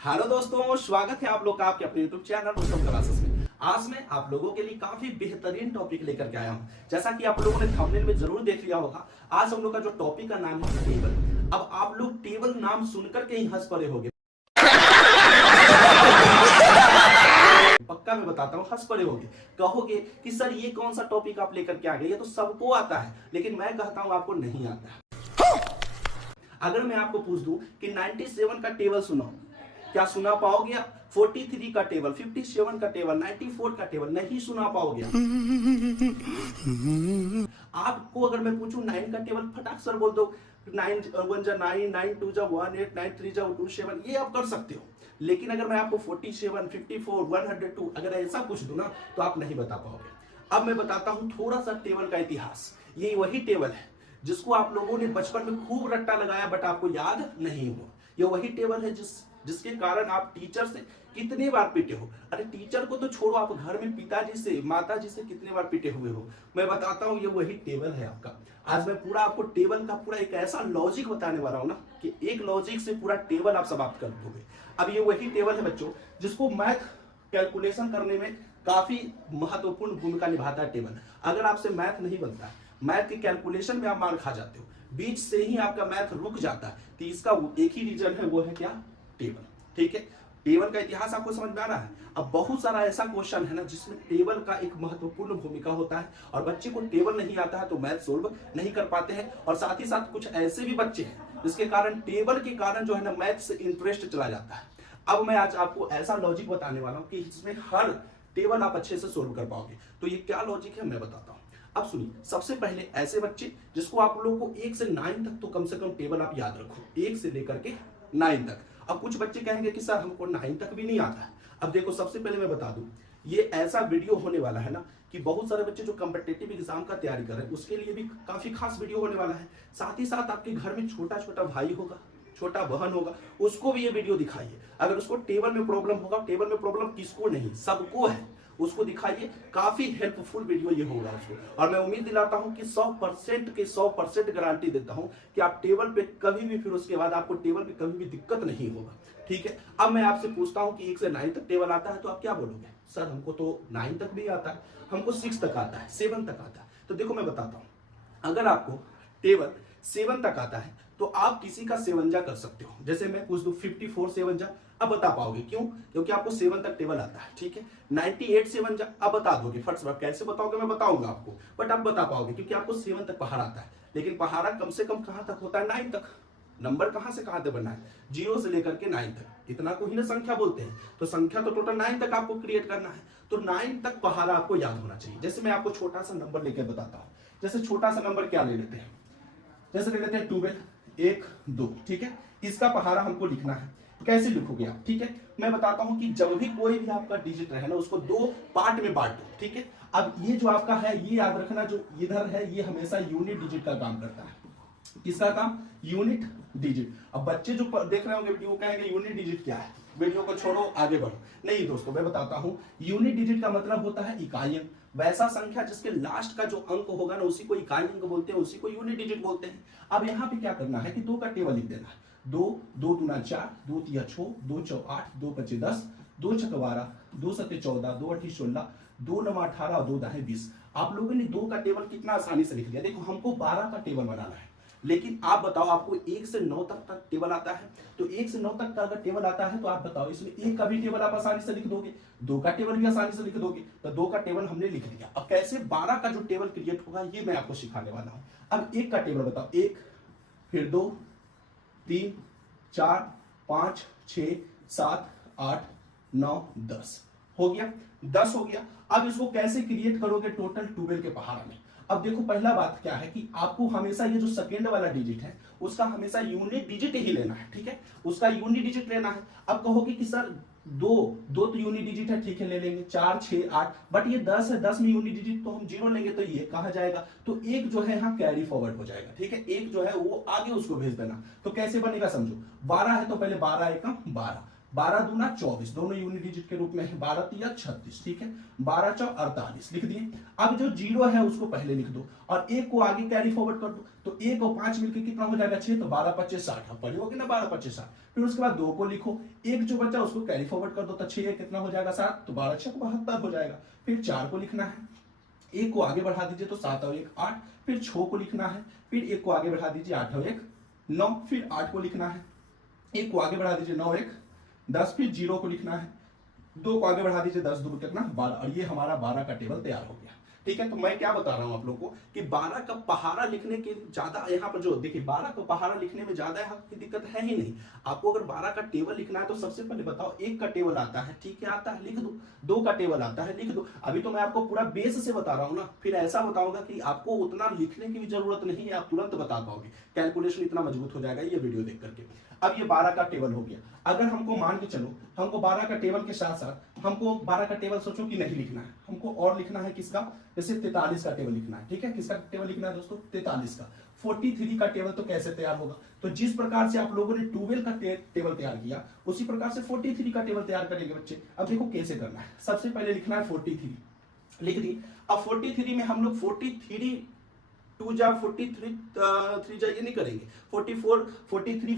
Hello दोस्तों, स्वागत है आप लोग का आपके अपने YouTube चैनल दोस्तों क्लासेस में। आज मैं आप लोगों के लिए काफी बेहतरीन टॉपिक लेकर के आया हूं। जैसा कि आप लोगों ने थंबनेल में जरूर देख लिया होगा, आज हम लोग का जो टॉपिक का नाम है टेबल। अब आप लोग टेबल नाम सुनकर के ही हंस पड़े होंगे। पक्का मैं बताता हूँ, हंस पड़े होंगे, कहोगे कि सर ये कौन सा टॉपिक आप लेकर के आ गए, ये तो सबको आता है। लेकिन मैं कहता हूँ आपको नहीं आता है। अगर मैं आपको पूछ दूं कि 97 का टेबल सुनाओ, क्या सुना पाओगे आप? 43 का टेबल, 57 का टेबल, 94 का टेबल नहीं सुना पाओगे। आपको अगर मैं पूछूं 9 का टेबल, फटाक सर बोल दो। 9 1 जा 9, 9 2 जा 1 8, 9 3 जा 2 7, ये आप कर सकते हो। लेकिन अगर मैं आपको 47, 54, 102 अगर ऐसा पूछ दूं ना, तो आप नहीं बता पाओगे। अब मैं बताता हूं थोड़ा सा टेबल का इतिहास। ये वही टेबल है जिसको आप लोगों ने बचपन में खूब रट्टा लगाया, बट आपको याद नहीं हो। ये वही टेबल है जिसके कारण आप टीचर से कितने बार पीटे हो। अरे टीचर को तो छोड़ो, आप घर में पिताजी से, माताजी से कितने बार पीटे हुए हो। मैं बताता हूँ, ये वही टेबल है आपका। आज मैं पूरा आपको टेबल का पूरा एक ऐसा लॉजिक बताने वाला हूँ ना, कि एक लॉजिक से पूरा टेबल आप समाप्त कर दोगे। अब ये वही टेबल है बच्चों, जिसको मैथ कैलकुलेशन करने में काफी महत्वपूर्ण भूमिका निभाता है टेबल। अगर आपसे मैथ नहीं बनता है, मैथ के कैलकुलेशन में आप मार खा जाते हो, बीच से ही आपका मैथ रुक जाता है, तो इसका एक ही रीजन है, वो है क्या? टेबल। ठीक है, टेबल का इतिहास आपको समझ में आ रहा है। अब बहुत सारा ऐसा क्वेश्चन है ना जिसमें टेबल का एक महत्वपूर्ण भूमिका होता है, और बच्चे को टेबल नहीं आता है तो मैथ सोल्व नहीं कर पाते हैं। और साथ ही साथ कुछ ऐसे भी बच्चे हैं जिसके कारण टेबल के कारण जो है ना मैथ से इंटरेस्ट चला जाता है। अब मैं आज आपको ऐसा लॉजिक बताने वाला हूं कि इसमें हर टेबल आप अच्छे से सोल्व कर पाओगे। तो ये क्या लॉजिक है मैं बताता हूं। अब सुनिए, सबसे पहले ऐसे बच्चे जिसको आप लोगों को 1 से 9 तक तो कम से कम टेबल आप याद रखो, 1 से लेकर के 9 तक। अब कुछ बच्चे कहेंगे कि सर हमको 9 तक भी नहीं आता है। अब देखो, सबसे पहले मैं बता दूं, ये ऐसा वीडियो होने वाला है ना कि बहुत सारे बच्चे जो कॉम्पिटिटिव एग्जाम का तैयारी कर रहे हैं उसके लिए भी काफी खास वीडियो होने वाला है। साथ ही साथ आपके घर में छोटा छोटा भाई होगा, छोटा बहन होगा, उसको भी ये वीडियो दिखाइए। अगर उसको टेबल में प्रॉब्लम होगा, टेबल में प्रॉब्लम किसको नहीं, सबको है, उसको दिखाइए। काफी हेल्पफुल वीडियो ये होगा उसको। और मैं उम्मीद दिलाता हूं कि 100% के 100% गारंटी देता हूं कि आप टेबल पे कभी भी, फिर उसके बाद आपको टेबल पे कभी भी दिक्कत नहीं होगा। ठीक है, अब मैं आपसे पूछता हूं कि 1 से 9 तक टेबल आता है, तो आप क्या बोलोगे? सर हमको तो 9 तक भी आता है, हमको 6 तक आता है, 7 तक आता है। तो देखो मैं बताता हूं, अगर आपको टेबल 7 तक आता है तो आप किसी का 7 जा कर सकते हो। जैसे मैं पूछ दूं 54 7 जा, अब बता पाओगे, क्यों? क्योंकि आपको 7 तक टेबल आता है। ठीक है, 98 7 जा, अब बता दोगे फट से। कैसे बताओगे मैं बताऊंगा आपको, बट आप बता पाओगे क्योंकि आपको 7 तक पहाड़ आता है। लेकिन पहाड़ा कम से कम कहां तक होता है? 9 तक। नंबर कहां से कहां तक बनना है? 0 से लेकर के 9 तक, इतना को ही ना संख्या बोलते हैं। तो संख्या तो टोटल 9 तक आपको क्रिएट करना है, तो 9 तक पहाड़ा आपको याद होना चाहिए। जैसे मैं आपको छोटा सा नंबर लेकर बताता हूं। जैसे छोटा सा नंबर क्या ले लेते हैं, जैसे ले लेते हैं 12, 1 2। ठीक है, इसका पहाड़ा हमको लिखना है। कैसे लिखोगे आप? ठीक है, मैं बताता हूं कि जब भी कोई भी आपका डिजिट रहे ना, उसको 2 पार्ट में बांट दो। ठीक है, अब ये जो आपका है, ये याद रखना, जो इधर है ये हमेशा यूनिट डिजिट का काम करता है। किसका काम? Unit digit. अब बच्चे जो देख रहे होंगे वीडियो, कहेंगे यूनिट डिजिट क्या है, वीडियो को छोड़ो आगे बढ़ो। नहीं दोस्तों, मैं बताता हूं, यूनिट डिजिट का मतलब होता है इकाई अंक। वैसा संख्या जिसके लास्ट का जो अंक होगा ना, उसी को इकाई अंक बोलते हैं, उसी को यूनिट डिजिट बोलते हैं। अब यहाँ पे क्या करना है कि 2 का टेबल लिख देना है। 2 2 दूना 4, 2 तिया 6, 2 चौ 8, 2 पचे 10, 2 छक 12, 2 सत्ते 14, 2 अठी 16, 2 नवा 18, 2 दाहे 20। आप लोगों ने 2 का टेबल कितना आसानी से लिख लिया। देखो, हमको 12 का टेबल बनाना है, लेकिन आप बताओ, आपको 1 से 9 तक टेबल आता है, तो 1 से 9 तक का अगर टेबल आता है तो आप बताओ, इसमें 1 का भी टेबल आप आसानी से लिख दोगे, 2 का टेबल भी आसानी से लिख दोगे। तो 2 का टेबल हमने लिख दिया। अब कैसे 12 का जो टेबल क्रिएट होगा, ये मैं आपको सिखाने वाला हूं। अब 1 का टेबल बताओ, 1, फिर 2, 3, 4, 5, 6, 7, 8, 9, 10 हो गया, 10 हो गया। अब इसको कैसे क्रिएट करोगे टोटल 12 के पहाड़ में? अब देखो, पहला बात क्या है कि आपको हमेशा ये जो सेकेंड वाला डिजिट है उसका हमेशा यूनिट डिजिट ही लेना है। ठीक है, उसका यूनिट डिजिट लेना है। अब कहोगे कि सर 2 तो यूनिट डिजिट है, ठीक है ले लेंगे, 4 6 8, बट ये 10 है, 10 में यूनिट डिजिट तो हम 0 लेंगे, तो ये कहा जाएगा, तो 1 जो है यहाँ कैरी फॉरवर्ड हो जाएगा। ठीक है, 1 जो है वो आगे उसको भेज देना। तो कैसे बनेगा समझो, 12 है तो पहले 12 1 12, 12 दूना 24, दोनों यूनिट डिजिट के रूप में है, 12 तिया 36, ठीक है, 12 चौ 48 लिख दिए। अब जो जीरो है उसको पहले लिख दो और एक को आगे कैरी फॉरवर्ड कर दो, तो एक और 5 मिलकर कितना हो जाएगा 6, तो 12 25 60, अब पढ़े होगे ना 12 25 60। फिर उसके बाद 2 को लिखो, एक जो बचा उसको कैरी फॉरवर्ड कर दो, तो 6 कितना हो जाएगा 7, तो 12 6 72 हो जाएगा। फिर 4 को लिखना है, एक को आगे बढ़ा दीजिए तो 7 और 1 8, फिर 6 को लिखना है, फिर एक को आगे बढ़ा दीजिए 8 और 1 9, फिर 8 को लिखना है, एक को आगे बढ़ा दीजिए 9 1 10, फिर 0 को लिखना है, 2 को आगे बढ़ा दीजिए 10 2 कितना 12, और ये हमारा 12 का टेबल तैयार हो गया। ठीक है, तो मैं क्या बता रहा हूं आप लोगों को कि 12 का पहाड़ा लिखने के ज्यादा यहाँ पर जो देखिए 12 का पहाड़ा लिखने में ज्यादा यहाँ की दिक्कत है ही नहीं। आपको अगर 12 का टेबल लिखना है तो सबसे पहले बताओ, 1 का टेबल आता है, ठीक है आता है लिख दो, 2 का टेबल आता है लिख दो। अभी तो मैं आपको पूरा बेस से बता रहा हूँ ना, फिर ऐसा बताऊंगा कि आपको उतना लिखने की भी जरूरत नहीं है, आप तुरंत बता पाओगे, कैलकुलेशन इतना मजबूत हो जाएगा ये वीडियो देख करके। अब ये 12 का टेबल हो गया। अगर हमको मान के चलो हमको 12 का टेबल के साथ साथ हमको 12 का टेबल सोचो कि नहीं लिखना है, हमको और लिखना है किसका, जैसे 43 का टेबल लिखना है। ठीक है, किसका टेबल लिखना है दोस्तों 43 का। 43 का टेबल तो कैसे तैयार होगा, तो जिस प्रकार से आप लोगों ने 12 का टेबल तैयार किया उसी प्रकार से 43 का टेबल तैयार करेंगे बच्चे। अब देखो कैसे करना है, सबसे पहले लिखना है 43 लिख दी। अब 43 में हम लोग 43 2 जा 43 3 जा ये नहीं करेंगे, 44 43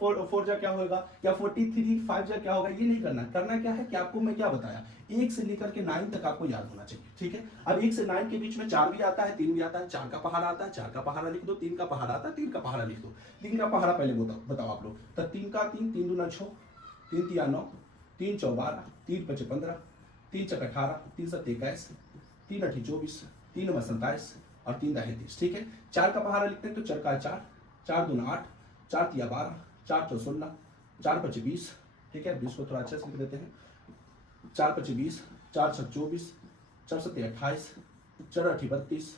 4 जा क्या होगा, या 43 5 जा क्या होगा, ये नहीं करना। करना क्या है कि आपको मैं क्या बताया, 1 से लेकर के 9 तक आपको याद होना चाहिए। ठीक है, अब 1 से 9 के बीच में 4 भी आता है 3 भी आता है, 4 का पहाड़ा आता है 4 का पहाड़ा लिख दो, 3 का पहाड़ा आता है 3 का पहाड़ा लिख दो। 3 का पहाड़ा पहले बताओ आप लोग, तो 3 का 3 3 दूना 6 3 तिया 9 3 चौ 12 3 5 15 3 चक 18 3 7 21 3 8 24 3 9 27 और 3 10 30। ठीक है, 4 का पहाड़ा लिखते हैं तो 4 का 4 4 दूना 8 4 तिया 12 4 चौ 16 4 5 20। ठीक है, 20 को थोड़ा अच्छे से लिख देते हैं, 4 5 20 4 6 24 4 7 28 4 8 32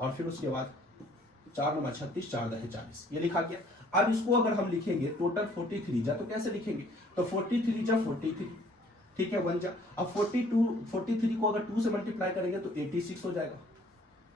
और फिर उसके बाद 4 9 36 4 10 40, ये लिखा गया। अब इसको अगर हम लिखेंगे टोटल 43 जा तो कैसे लिखेंगे, तो 43 जा 43, ठीक है 1 जा। अब 43 को अगर 2 से मल्टीप्लाई करेंगे तो 86 हो जाएगा।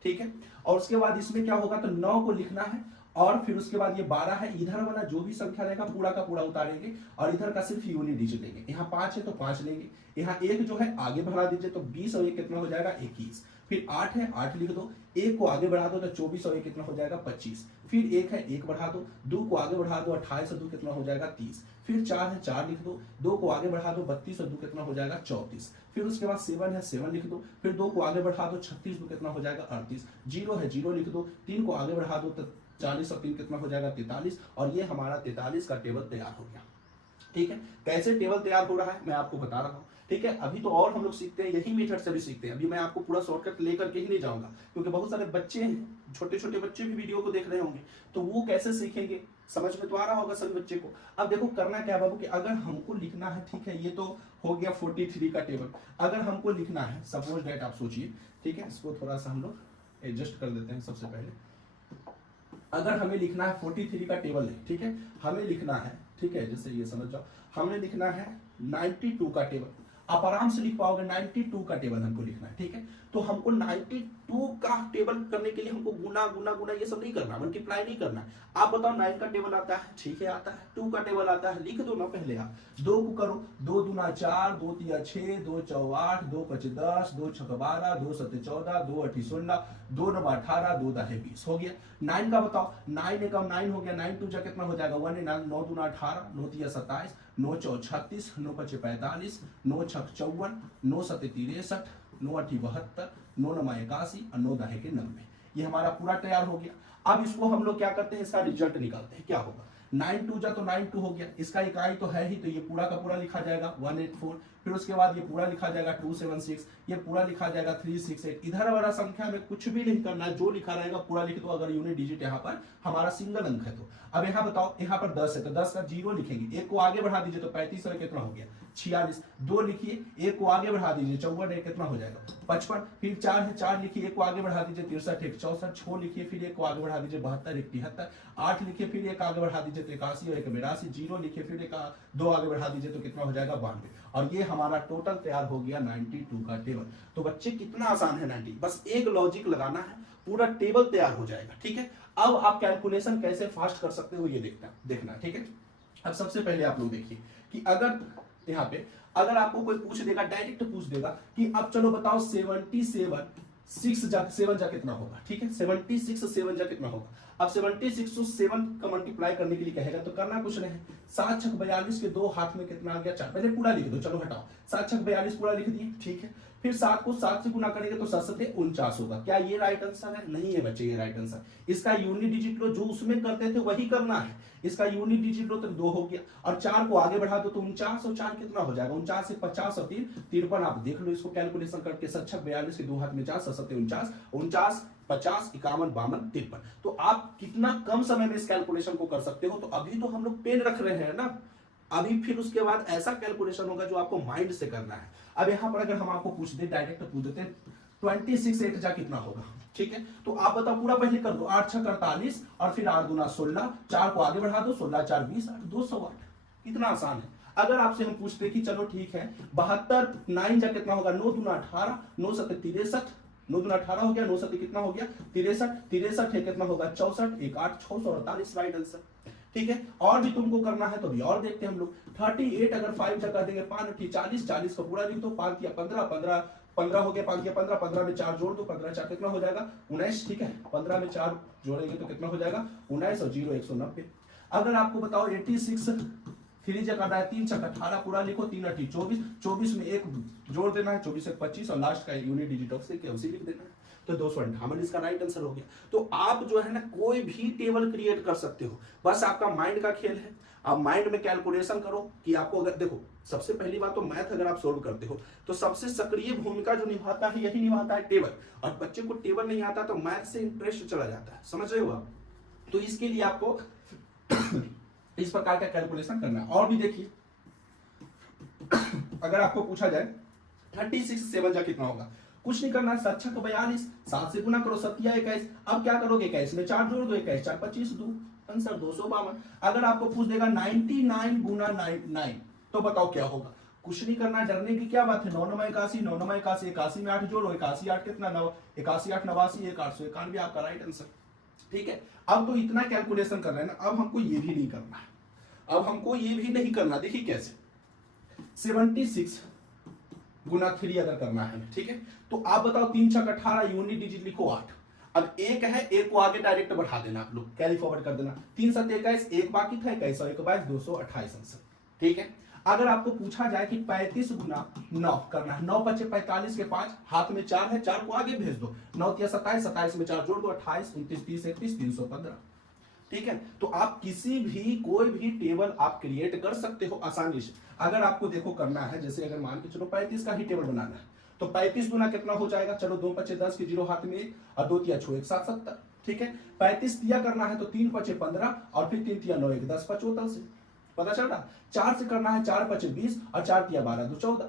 ठीक है, और उसके बाद इसमें क्या होगा, तो 9 को लिखना है और फिर उसके बाद ये 12 है, इधर वाला जो भी संख्या रहेगा पूरा का पूरा उतारेंगे और इधर का सिर्फ यूनिट डिजिट लेंगे। यहाँ 5 है तो 5 लेंगे, यहाँ 1 जो है आगे बढ़ा दीजिए तो 20 और 1 कितना हो जाएगा 21। फिर 8 है 8 लिख दो, 1 को आगे बढ़ा दो तो 24 और 1 कितना हो जाएगा 25। फिर 1 है 1 बढ़ा दो, 2 को आगे बढ़ा दो 28 और 2 कितना हो जाएगा 30। फिर 4 है 4 लिख दो, 2 को आगे बढ़ा दो 32 और 2 कितना हो जाएगा 34। फिर उसके बाद 7 है 7 लिख दो, फिर 2 को आगे बढ़ा दो 36 2 कितना हो जाएगा 38। 0 है 0 लिख दो, 3 को आगे बढ़ा दो तो 40 और 3 कितना हो जाएगा 43, और ये हमारा 43 का टेबल तैयार हो गया। ठीक है, कैसे टेबल तैयार हो रहा है मैं आपको बता रहा हूँ। ठीक है, अभी तो और हम लोग सीखते हैं, यही मेथड से भी सीखते हैं। अभी मैं आपको पूरा शॉर्टकट लेकर के ही नहीं जाऊंगा क्योंकि बहुत सारे बच्चे हैं, छोटे छोटे बच्चे भी वीडियो को देख रहे होंगे, तो वो कैसे सीखेंगे, समझ में तो आ रहा होगा सभी बच्चे को। अब देखो करना क्या है बाबू कि अगर हमको लिखना है, ठीक है ये तो हो गया 43 का टेबल, अगर हमको लिखना है सपोज डेट आप सोचिए, ठीक है इसको थोड़ा सा हम लोग एडजस्ट कर देते हैं। सबसे पहले अगर हमें लिखना है 43 का टेबल है, ठीक है हमें लिखना है, ठीक है जैसे ये समझ जाओ, हमें लिखना है 92 का टेबल। आप आराम से लिख पाओगे, 92 का टेबल हमको लिखना है। ठीक है, तो हमको 92 का टेबल करने के लिए हमको गुना गुना गुना ये सब नहीं करना, मल्टीप्लाई नहीं करना है। आप बताओ 9 का टेबल आता है, ठीक है आता है, 2 का टेबल आता है, लिख दो ना पहले आप। 2 को करो, 2 दूना 4 2 तिया 6 2 चौ 8 2 5 10 2 6 12 2 7 14 2 8 16 2 9 18 2 10 20 हो गया। 9 का बताओ, 9 एकम 9 हो गया, 9 2 जा कितना हो जाएगा 1 9 दूना 18 9 तिया 27 9 चौ 36 9 5 45 9 6 54 9 7 63 9 8 72 9 9 81 और 9 10 के 90। ये हमारा पूरा तैयार हो गया। अब इसको हम लोग क्या करते हैं, इसका रिजल्ट निकालते हैं। क्या होगा 9 2 जा तो 9 2 हो गया, इसका इकाई तो है ही, तो ये पूरा का पूरा लिखा जाएगा 184। फिर उसके बाद ये पूरा लिखा जाएगा 276, ये पूरा लिखा जाएगा 368। इधर वाला संख्या में कुछ भी नहीं करना है, जो लिखा रहेगा पूरा लिख दो। अगर यूनिट डिजिट यहाँ पर हमारा सिंगल अंक है तो। अब यहाँ बताओ, यहाँ पर 10 है तो 10 का 0 लिखेंगे, 1 को आगे बढ़ा दीजिए तो 35 और कितना हो गया 46। 2 लिखिए, 1 को आगे बढ़ा दीजिए 54 कितना हो जाएगा 55। फिर 4 है 4 लिखिए, 1 को आगे बढ़ा दीजिए 63 1 64। 6 लिखिए, फिर 1 को आगे बढ़ा दीजिए 72 1 73। 8 लिखिए, फिर 1 आगे बढ़ा दीजिए तो 81 और 1 82। 0 लिखिए, फिर 2 आगे बढ़ा दीजिए तो कितना हो जाएगा 92। और ये हमारा टोटल तैयार हो गया 92 का टेबल। तो बच्चे कितना आसान है 90, बस एक लॉजिक लगाना है, पूरा टेबल तैयार हो जाएगा। ठीक है, अब आप कैलकुलेशन कैसे फास्ट कर सकते हो ये देखना है। ठीक है, अब सबसे पहले आप लोग देखिए कि अगर यहाँ पे अगर आपको कोई पूछ देगा, डायरेक्ट पूछ देगा कि अब चलो बताओ 77 6 जा 7 जा कितना होगा, ठीक है, 76 7 जा कितना होगा। अब 76 को 7 का मल्टीप्लाई करने के लिए कहेगा तो करना कुछ नहीं, 7 छक 42 के 2 हाथ में कितना आ गया 4, पहले पूरा लिख दो, चलो हटाओ, 7 छक 42 पूरा लिख दिए, ठीक है। फिर 7 को 7 से गुना करेंगे तो 7 सते 49 होगा। क्या ये राइट आंसर है? नहीं है बच्चे, ये राइट आंसर। इसका यूनिट डिजिट लो, जो उसमें करते थे वही करना है। इसका यूनिट डिजिट लो तो 2 हो गया, और 4 को आगे बढ़ा दो तो 49 और 4 कितना हो जाएगा, 49 से 50 और 3 53। आप देख लो इसको कैलकुलेशन करके, 7 छक 42 के 2 हाथ में 4, 7 सते 49, 49 50 51 52 53। तो आप कितना कम समय में इस कैलकुलेशन को कर सकते हो। तो अभी तो हम लोग पेन रख रहे हैं ना, अभी फिर उसके बाद ऐसा कैलकुलेशन होगा जो आपको माइंड से करना है। अब यहां पर अगर हम आपको पूछ दे, डायरेक्ट पूछ देते हैं 26 8 जा कितना होगा, ठीक है। तो आप बताओ, पूरा पहले कर दो, 8 छक 48 और फिर 8 दूना 16, 4 को आगे बढ़ा दो, 16 4 20 8 208। कितना आसान है। अगर आपसे हम पूछते कि चलो ठीक है 72 9 जा कितना होगा, 9 दूना 18 9 सते 63, 9 दूना 18 हो गया, 9 सते कितना हो गया 63, 63 है कितना होगा 64, 1 8 648 राइट आंसर, ठीक है। और भी तुमको करना है तो भी और देखते हैं हम लोग। 38 अगर 5 जगह देंगे 5 40, 40 को पूरा लिख दो, 5 या 15 15 15 हो गया, 5 या 15 15 में 4 जोड़ दो, 15 4 कितना हो जाएगा 19, ठीक है। 15 में 4 जोड़ेंगे तो कितना हो जाएगा 19 और 0 190। अगर आपको बताओ 86 3 जगह है 3 छक 18 पूरा लिखो, 3 8 24, 24 में 1 जोड़ देना है, 24 से 25 और लास्ट का यूनिट डिजिट ऑफ से केवसी लिख देना है, तो 258 इसका राइट आंसर हो गया। तो आप जो है ना कोई भी टेबल क्रिएट कर सकते हो, बस आपका माइंड का खेल है। आप माइंड में कैलकुलेशन करो कि आपको, अगर देखो सबसे पहली बात तो मैथ अगर आप सोल्व करते हो तो सबसे सक्रिय भूमिका जो निभाता है यही निभाता है टेबल, और बच्चे को टेबल नहीं आता तो मैथ से इंटरेस्ट चला जाता है, समझ रहे हो आप। तो इसके लिए आपको इस प्रकार का कैलकुलेशन करना है। और भी देखिए, अगर आपको पूछा जाए 36 7 जा कितना होगा, कुछ नहीं करना, 7 छक 42, 7 से गुना करो, 7 या 21। अब क्या करोगे, 21 में 4 जोड़ दो, 21 4 25 2, आंसर 252। अगर आपको पूछ देगा 99 गुना 9 तो बताओ क्या होगा, कुछ नहीं करना, डरने की क्या बात है, 9 9 81 9 9 81, 81 में 8 जोड़ो, 81 8 कितना 9, 81 8 89 1 891 आपका राइट आंसर, ठीक है। अब तो इतना कैलकुलेशन कर रहे हैं ना, अब हमको ये भी नहीं करना है, अब हमको ये भी नहीं करना। देखिए कैसे, 76 गुना 3 अगर करना है, ठीक है। तो आप बताओ 3 छक 18, यूनिट डिजिट लिखो 8। अब एक है, एक को आगे डायरेक्ट बढ़ा देना, आप लोग कैरी फॉरवर्ड कर देना, 3 7 21, एक बाकी था 21 और 1 22 228 आंसर, ठीक है। अगर आपको पूछा जाए कि 35 गुना 9 करना है, 9 5 45 के 5 हाथ में 4 है, 4 को आगे भेज दो, 9 3 27, 27 में 4 जोड़ दो, 28 29 30 31 315, ठीक है। तो आप किसी भी कोई भी टेबल आप क्रिएट कर सकते हो आसानी से। अगर आपको देखो करना है, जैसे अगर मान के चलो 35 का ही टेबल बनाना है तो 35 गुना कितना हो जाएगा, चलो 2 5 10 के 0 हाथ में 1 और 2 तिया 6 1 7 70, ठीक है। 35 तिया करना है तो 3 5 15 और फिर 3 तिया 9 1 10 75 से पता चल रहा। 4 से करना है 4 5 20 और 4 तिया 12 2 14,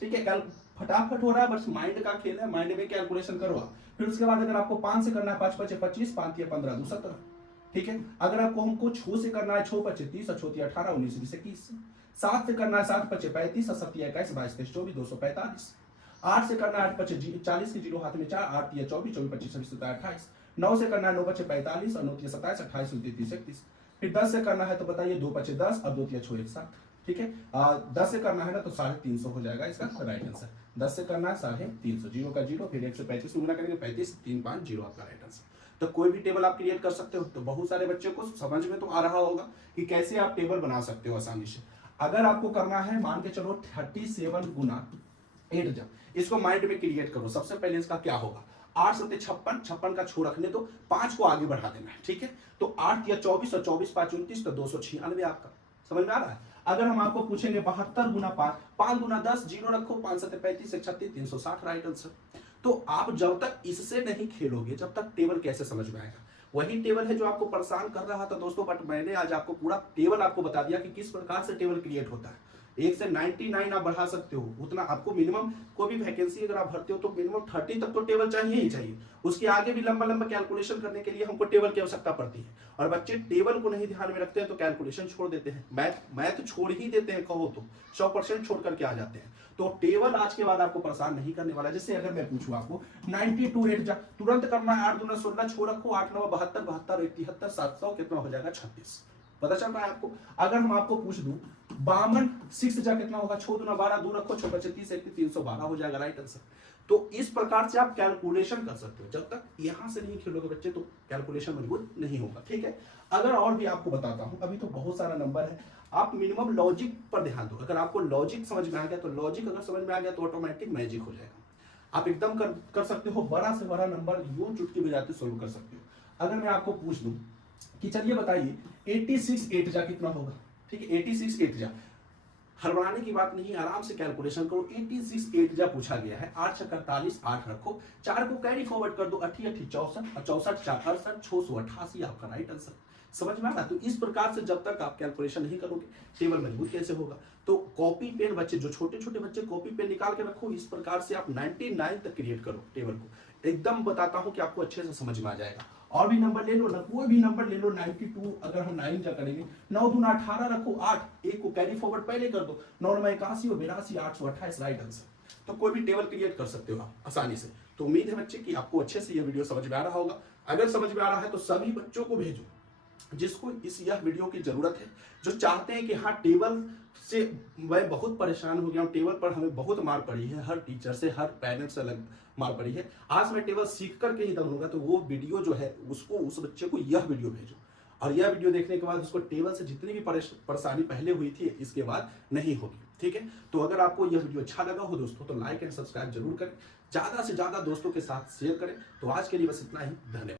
ठीक है। कल फटाफट हो रहा है, बस माइंड का खेल है, माइंड में कैलकुलेशन करो आप। फिर उसके बाद अगर आपको 5 से करना है 5 5 25 5 तिया 15 2 17, ठीक है। अगर आपको हमको 6 से करना है 6 5 30 और 6 तिया 18 19 20 21, 7 से करना है 7 5 35 और 7 तिया 21 22 23 24 245, 8 से करना है 8 5 40 के 0 हाथ में 4 8 तिया 24 24 25 26 28, 9 से करना है 9 5 45 और 9 तिया 27 28 29 31, फिर 10 से करना है तो बताइए 2 5 10 और 2 तिया 6 1 7, ठीक है। 10 से करना है ना तो 350 हो जाएगा इसका राइट आंसर। 10 से करना है 350, 0 का 0, फिर 135 गुना करेंगे 35 3 5 0 आपका राइट आंसर। तो कोई भी टेबल आप क्रिएट कर सकते हो। तो बहुत सारे बच्चों को समझ में तो आ रहा होगा कि कैसे आप टेबल बना सकते हो आसानी से। अगर आपको करना है, मान के चलो 37 गुना 8 जब इसको माइंड में क्रिएट करो। सबसे पहले इसका क्या होगा, 8 7 56, 56 का छो रखने दो, 5 को आगे बढ़ा देना है, ठीक है। तो 8 या 24 और 24 5 29 तो 296 आपका, समझ में आ रहा है। अगर हम आपको पूछेंगे 72 गुना 5, 5 गुना 10, 0 रखो, 5 7 35 36 360 राइट आंसर। तो आप जब तक इससे नहीं खेलोगे, जब तक टेबल कैसे समझ में आएगा। वही टेबल है जो आपको परेशान कर रहा था दोस्तों, बट मैंने आज आपको पूरा टेबल आपको बता दिया कि किस प्रकार से टेबल क्रिएट होता है। 1 से 99 आप बढ़ा सकते हो, उतना आपको मिनिमम कोई भी वैकेंसी अगर आप भरते हो तो मिनिमम 30 तक तो टेबल चाहिए ही चाहिए। उसके आगे भी लंबा लंबा कैलकुलेशन करने के लिए हमको टेबल की आवश्यकता पड़ती है, और बच्चे टेबल को नहीं ध्यान में रखते हैं तो कैलकुलेशन छोड़ देते हैं, मैथ छोड़ ही देते हैं, कहो तो 100% छोड़ करके आ जाते हैं। तो टेबल आज के बाद आपको परेशान नहीं करने वाला। जैसे अगर मैं पूछूं आपको 92 8 जा, तुरंत करना है, 8 दूना 16 छो रखो, 8 9 72 72 1 73 700 कितना हो जाएगा 36, पता चल रहा है आपको। अगर हम आपको पूछ दूं 52 6 जा कितना होगा, 6 दूना 12, 2 रखो, 6 बचे 30, 312 हो जाएगा राइट आंसर। तो इस प्रकार से आप कैलकुलेशन कर सकते हो। जब तक यहां से नहीं खेलोगे बच्चे तो कैलकुलेशन मजबूत नहीं होगा, ठीक है। अगर और भी आपको बताता हूं, अभी तो बहुत सारा नंबर है, आप मिनिमम लॉजिक पर ध्यान दो। अगर आपको लॉजिक समझ में आ गया तो लॉजिक अगर समझ में आ गया तो ऑटोमेटिक मैजिक हो जाएगा। आप एकदम कर सकते हो, बड़ा से बड़ा नंबर यूं चुटकी बजाते सोल्व कर सकते हो। अगर मैं आपको पूछ दूं कि चलिए बताइए 86 8 जा कितना होगा, ठीक है, 86 8 जा, हड़बड़ाने की बात नहीं, आराम से कैलकुलेशन करो। 86 8 जा पूछा गया है, 8 छक्का 48, 8 रखो, 4 को कैरी फॉरवर्ड कर दो, 8 8 64 और 64 4 68, 688 आपका राइट आंसर। समझ में आ रहा? तो इस प्रकार से जब तक आप कैलकुलेशन नहीं करोगे टेबल मजबूत कैसे होगा। तो कॉपी पेन बच्चे, जो छोटे छोटे बच्चे कॉपी पेन निकाल के रखो, इस प्रकार से आप 99 तक क्रिएट करो टेबल को। एकदम बताता हूं कि आपको अच्छे से समझ में आ जाएगा। और भी नंबर ले लो ना, कोई भी नंबर ले लो, 92 अगर हम 9 जा करेंगे, 9 दूना 18 रखो, 8 एक को कैरी फॉरवर्ड पहले कर दो, 9 9 81 और 82 828 राइट आंसर। तो कोई भी टेबल क्रिएट कर सकते हो आप आसानी से। तो उम्मीद है बच्चे कि आपको अच्छे से यह वीडियो समझ में आ रहा होगा। अगर समझ में आ रहा है तो सभी बच्चों को भेजो जिसको यह वीडियो की जरूरत है, जो चाहते हैं कि हाँ टेबल से मैं बहुत परेशान हो गया हूँ, टेबल पर हमें बहुत मार पड़ी है, हर टीचर से, हर पेरेंट्स से अलग मार पड़ी है, आज मैं टेबल सीख करके ही दम लूंगा। तो वो वीडियो जो है उसको, उस बच्चे को यह वीडियो भेजो, और यह वीडियो देखने के बाद उसको टेबल से जितनी भी परेशानी पहले हुई थी इसके बाद नहीं होगी, ठीक है। तो अगर आपको यह वीडियो अच्छा लगा हो दोस्तों तो लाइक एंड सब्सक्राइब जरूर करें, ज्यादा से ज्यादा दोस्तों के साथ शेयर करें। तो आज के लिए बस इतना ही, धन्यवाद।